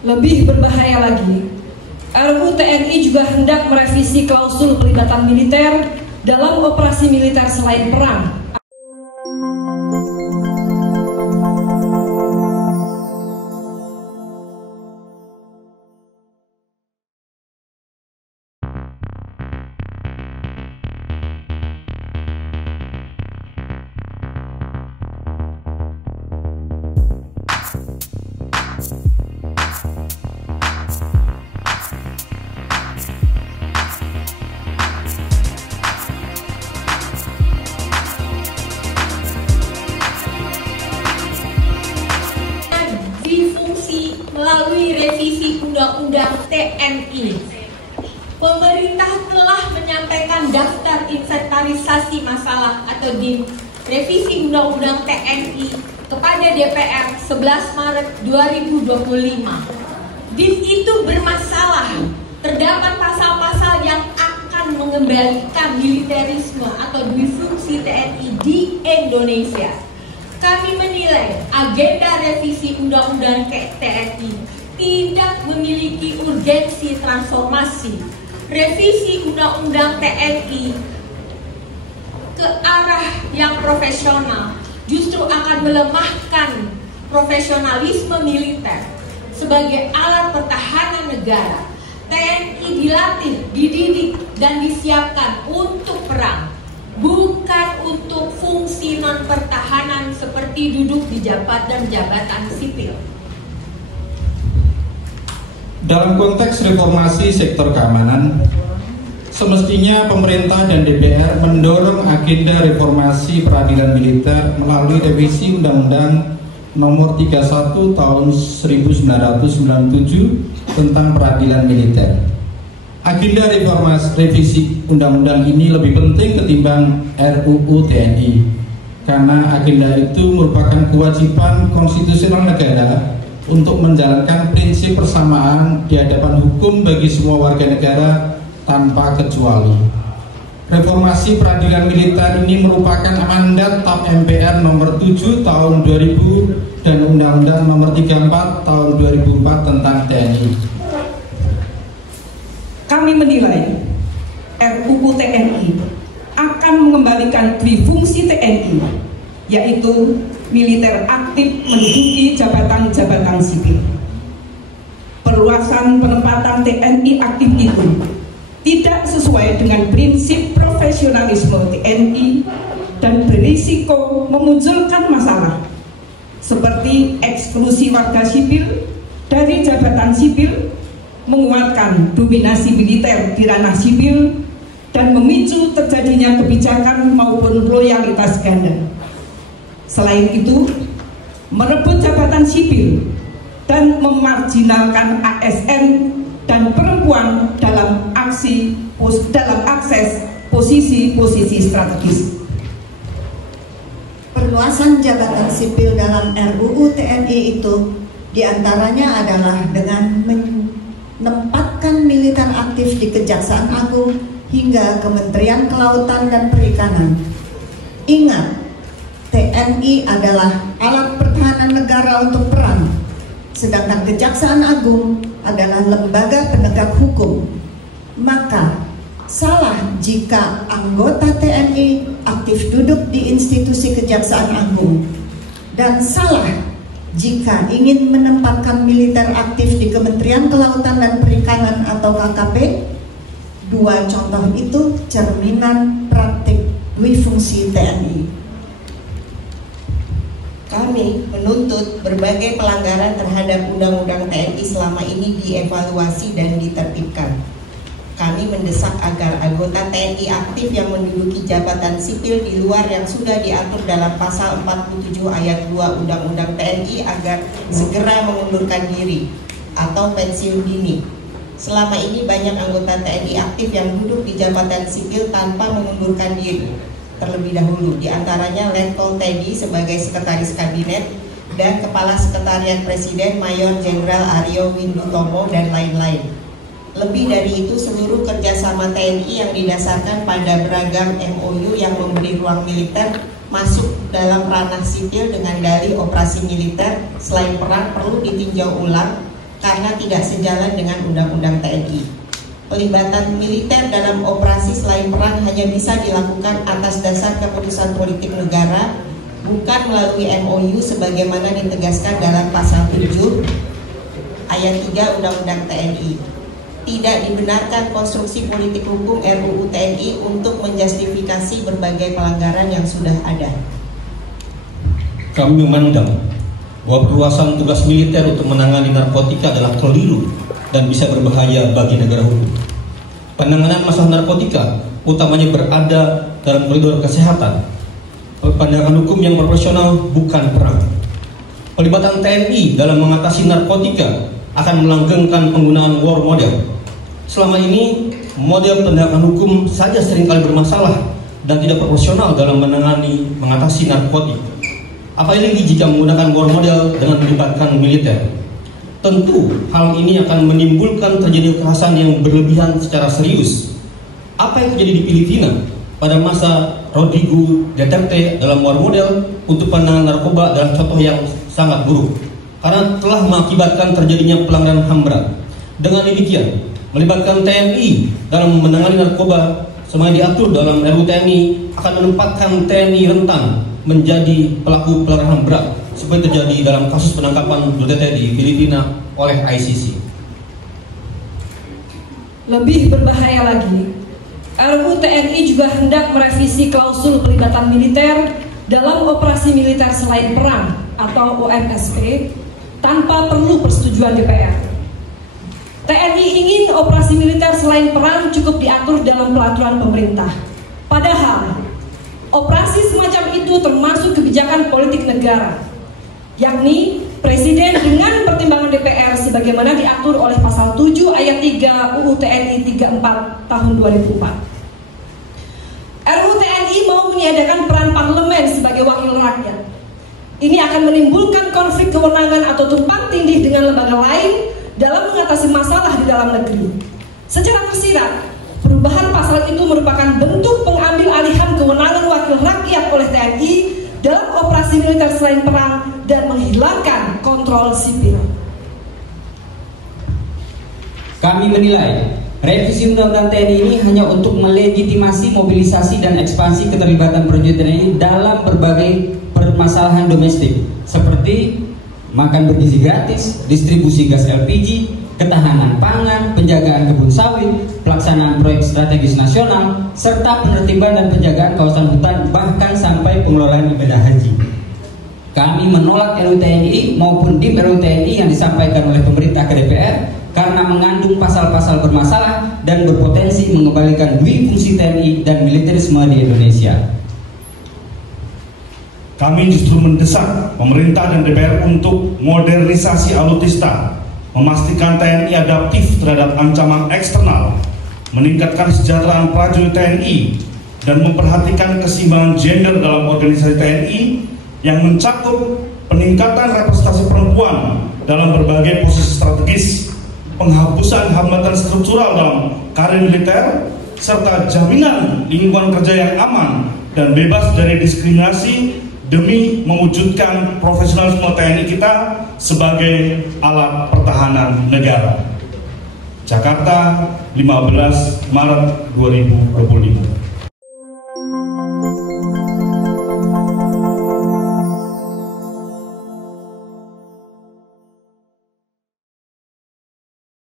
Lebih berbahaya lagi, RUU TNI juga hendak merevisi klausul pelibatan militer dalam operasi militer selain perang. Melalui revisi Undang-Undang TNI, pemerintah telah menyampaikan daftar inventarisasi masalah atau DIM revisi Undang-Undang TNI kepada DPR 11 Maret 2025. DIM itu bermasalah, terdapat pasal-pasal yang akan mengembalikan militerisme atau duifungsi TNI di Indonesia. Kami menilai agenda revisi Undang-Undang TNI tidak memiliki urgensi transformasi. Revisi Undang-Undang TNI ke arah yang profesional justru akan melemahkan profesionalisme militer sebagai alat pertahanan negara. TNI dilatih, dididik, dan disiapkan untuk perang, bukan untuk fungsi non-pertahanan seperti duduk di jabatan sipil. Dalam konteks reformasi sektor keamanan, semestinya pemerintah dan DPR mendorong agenda reformasi peradilan militer melalui revisi Undang-Undang Nomor 31 Tahun 1997 tentang peradilan militer. Agenda revisi undang-undang ini lebih penting ketimbang RUU TNI karena agenda itu merupakan kewajiban konstitusional negara untuk menjalankan prinsip persamaan di hadapan hukum bagi semua warga negara tanpa kecuali. Reformasi peradilan militer ini merupakan mandat TAP MPR nomor 7 tahun 2000 dan Undang-Undang nomor 34 tahun 2004 tentang TNI. Kami menilai RUU TNI akan mengembalikan difungsi TNI, yaitu militer aktif menduduki jabatan-jabatan sipil. Perluasan penempatan TNI aktif itu tidak sesuai dengan prinsip profesionalisme TNI dan berisiko memunculkan masalah seperti eksklusi warga sipil dari jabatan sipil, menguatkan dominasi militer di ranah sipil, dan memicu terjadinya kebijakan maupun loyalitas ganda. Selain itu, merebut jabatan sipil dan memarginalkan ASN dan perempuan dalam akses posisi-posisi strategis. Perluasan jabatan sipil dalam RUU TNI itu diantaranya adalah dengan menempatkan militer aktif di Kejaksaan Agung hingga Kementerian Kelautan dan Perikanan. Ingat, TNI adalah alat pertahanan negara untuk perang, sedangkan Kejaksaan Agung adalah lembaga penegak hukum. Maka salah jika anggota TNI aktif duduk di institusi Kejaksaan Agung, dan salah jika ingin menempatkan militer aktif di Kementerian Kelautan dan Perikanan atau KKP. Dua contoh itu cerminan praktik duifungsi TNI. Kami menuntut berbagai pelanggaran terhadap Undang-Undang TNI selama ini dievaluasi dan ditertibkan. Kami mendesak agar anggota TNI aktif yang menduduki jabatan sipil di luar yang sudah diatur dalam pasal 47 ayat 2 Undang-Undang TNI agar segera mengundurkan diri atau pensiun dini. Selama ini banyak anggota TNI aktif yang duduk di jabatan sipil tanpa mengundurkan diri terlebih dahulu, diantaranya Letkol TNI sebagai Sekretaris Kabinet dan Kepala Sekretariat Presiden Mayor Jenderal Aryo Windutomo dan lain-lain. Lebih dari itu, seluruh kerjasama TNI yang didasarkan pada beragam MOU yang memberi ruang militer masuk dalam ranah sipil dengan dalih operasi militer selain perang perlu ditinjau ulang karena tidak sejalan dengan Undang-Undang TNI. Pelibatan militer dalam operasi selain perang hanya bisa dilakukan atas dasar keputusan politik negara, bukan melalui MOU sebagaimana ditegaskan dalam pasal 7 ayat 3 Undang-Undang TNI. Tidak dibenarkan konstruksi politik hukum RUU TNI untuk menjustifikasi berbagai pelanggaran yang sudah ada. Kami memandang bahwa perluasan tugas militer untuk menangani narkotika adalah keliru dan bisa berbahaya bagi negara hukum. Penanganan masalah narkotika utamanya berada dalam koridor kesehatan. Pandangan hukum yang proporsional bukan perang. Pelibatan TNI dalam mengatasi narkotika akan melanggengkan penggunaan war model. Selama ini model penegakan hukum saja seringkali bermasalah dan tidak proporsional dalam mengatasi narkotika. Apalagi jika menggunakan war model dengan melibatkan militer. Tentu hal ini akan menimbulkan terjadi kekerasan yang berlebihan secara serius. Apa yang terjadi di Filipina pada masa Rodrigo Duterte dalam war model untuk penanganan narkoba adalah contoh yang sangat buruk karena telah mengakibatkan terjadinya pelanggaran HAM berat. Dengan demikian, melibatkan TNI dalam menangani narkoba semua diatur dalam RUU TNI akan menempatkan TNI rentan menjadi pelaku pelanggaran HAM berat seperti terjadi dalam kasus penangkapan Duterte di Filipina oleh ICC. Lebih berbahaya lagi, RUU TNI juga hendak merevisi klausul pelibatan militer dalam operasi militer selain perang atau OMSP tanpa perlu persetujuan DPR. TNI ingin operasi militer selain perang cukup diatur dalam peraturan pemerintah. Padahal operasi semacam itu termasuk kebijakan politik negara, yakni Presiden dengan pertimbangan DPR sebagaimana diatur oleh pasal 7 ayat 3 UU TNI 34 tahun 2004. RUU TNI mau meniadakan peran parlemen sebagai wakil rakyat. Ini akan menimbulkan konflik kewenangan atau tumpang tindih dengan lembaga lain dalam mengatasi masalah di dalam negeri. Secara tersirat, perubahan pasal itu merupakan bentuk pengambil alihan kewenangan wakil rakyat oleh TNI dalam operasi militer selain perang dan menghilangkan kontrol sipil. Kami menilai revisi Undang-Undang TNI ini hanya untuk melegitimasi mobilisasi dan ekspansi keterlibatan prajurit TNI dalam berbagai permasalahan domestik seperti makan bergizi gratis, distribusi gas LPG, ketahanan pangan, penjagaan kebun sawit, pelaksanaan proyek strategis nasional, serta penertiban dan penjagaan kawasan hutan, bahkan sampai pengelolaan ibadah haji. Kami menolak RUU TNI maupun DIP RUU TNI yang disampaikan oleh pemerintah ke DPR karena mengandung pasal-pasal bermasalah dan berpotensi mengembalikan dui fungsi TNI dan militerisme di Indonesia. Kami justru mendesak pemerintah dan DPR untuk modernisasi alutsista, memastikan TNI adaptif terhadap ancaman eksternal, meningkatkan kesejahteraan prajurit TNI, dan memperhatikan keseimbangan gender dalam organisasi TNI yang mencakup peningkatan representasi perempuan dalam berbagai posisi strategis, penghapusan hambatan struktural dalam karir militer, serta jaminan lingkungan kerja yang aman dan bebas dari diskriminasi demi mewujudkan profesionalisme TNI kita sebagai alat pertahanan negara. Jakarta, 15 Maret 2025.